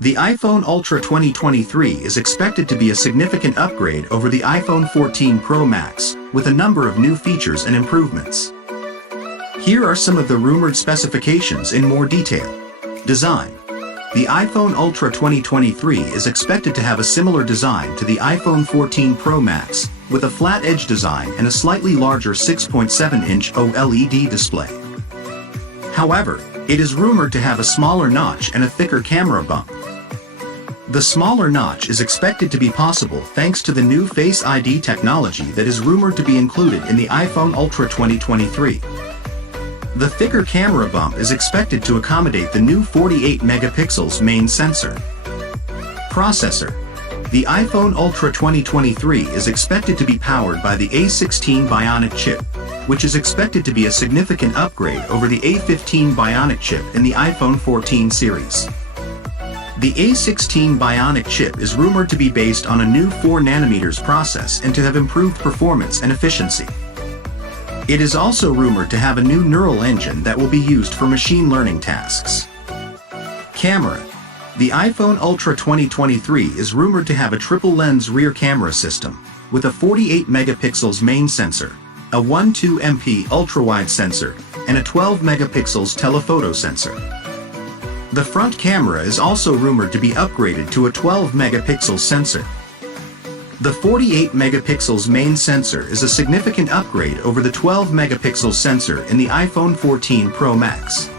The iPhone Ultra 2023 is expected to be a significant upgrade over the iPhone 14 Pro Max, with a number of new features and improvements. Here are some of the rumored specifications in more detail. Design. The iPhone Ultra 2023 is expected to have a similar design to the iPhone 14 Pro Max, with a flat edge design and a slightly larger 6.7-inch OLED display. However, it is rumored to have a smaller notch and a thicker camera bump. The smaller notch is expected to be possible thanks to the new Face ID technology that is rumored to be included in the iPhone Ultra 2023. The thicker camera bump is expected to accommodate the new 48 megapixels main sensor. Processor. The iPhone Ultra 2023 is expected to be powered by the A16 Bionic chip, which is expected to be a significant upgrade over the A15 Bionic chip in the iPhone 14 series. The A16 Bionic chip is rumored to be based on a new 4nm process and to have improved performance and efficiency. It is also rumored to have a new neural engine that will be used for machine learning tasks. Camera. The iPhone Ultra 2023 is rumored to have a triple-lens rear camera system, with a 48 megapixels main sensor, a 12MP ultra-wide sensor, and a 12 megapixels telephoto sensor. The front camera is also rumored to be upgraded to a 12 megapixel sensor. The 48 megapixels main sensor is a significant upgrade over the 12 megapixel sensor in the iPhone 14 Pro Max.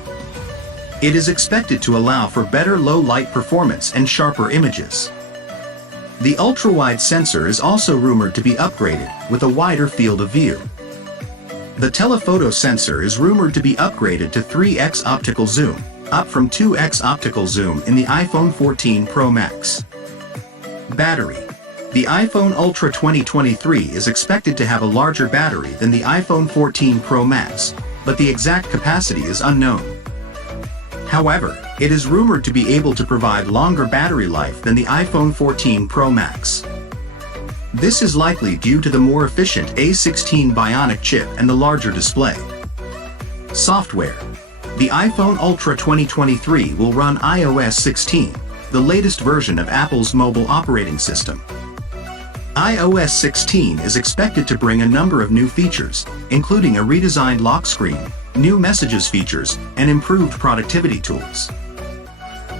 It is expected to allow for better low-light performance and sharper images. The ultra-wide sensor is also rumored to be upgraded with a wider field of view. The telephoto sensor is rumored to be upgraded to 3x optical zoom, up from 2x optical zoom in the iPhone 14 Pro Max. Battery. The iPhone Ultra 2023 is expected to have a larger battery than the iPhone 14 Pro Max, but the exact capacity is unknown. However, it is rumored to be able to provide longer battery life than the iPhone 14 Pro Max. This is likely due to the more efficient A16 Bionic chip and the larger display. Software. The iPhone Ultra 2023 will run iOS 16, the latest version of Apple's mobile operating system. iOS 16 is expected to bring a number of new features, including a redesigned lock screen, new messages features, and improved productivity tools.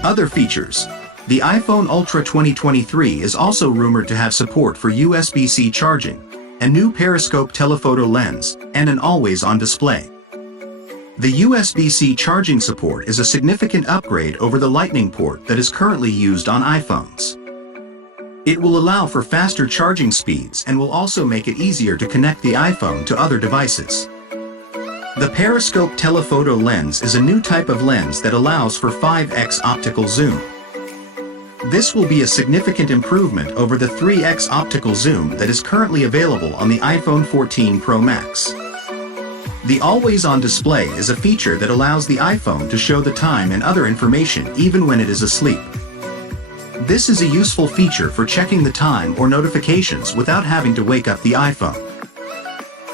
Other features. The iPhone Ultra 2023 is also rumored to have support for USB-C charging, a new periscope telephoto lens, and an always-on display. The USB-C charging support is a significant upgrade over the Lightning port that is currently used on iPhones. It will allow for faster charging speeds and will also make it easier to connect the iPhone to other devices. The periscope telephoto lens is a new type of lens that allows for 5x optical zoom. This will be a significant improvement over the 3x optical zoom that is currently available on the iPhone 14 Pro Max. The always-on display is a feature that allows the iPhone to show the time and other information even when it is asleep. This is a useful feature for checking the time or notifications without having to wake up the iPhone.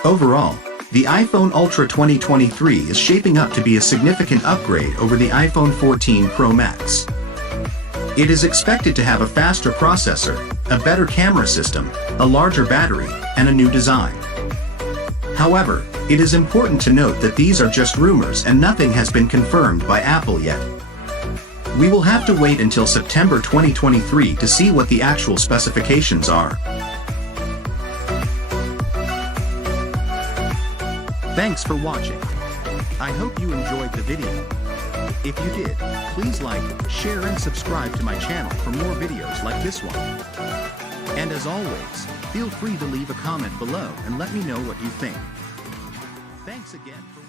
Overall, the iPhone Ultra 2023 is shaping up to be a significant upgrade over the iPhone 14 Pro Max. It is expected to have a faster processor, a better camera system, a larger battery, and a new design. However, it is important to note that these are just rumors and nothing has been confirmed by Apple yet. We will have to wait until September 2023 to see what the actual specifications are. Thanks for watching. I hope you enjoyed the video. If you did, please like, share and subscribe to my channel for more videos like this one. And as always, feel free to leave a comment below and let me know what you think. Thanks again for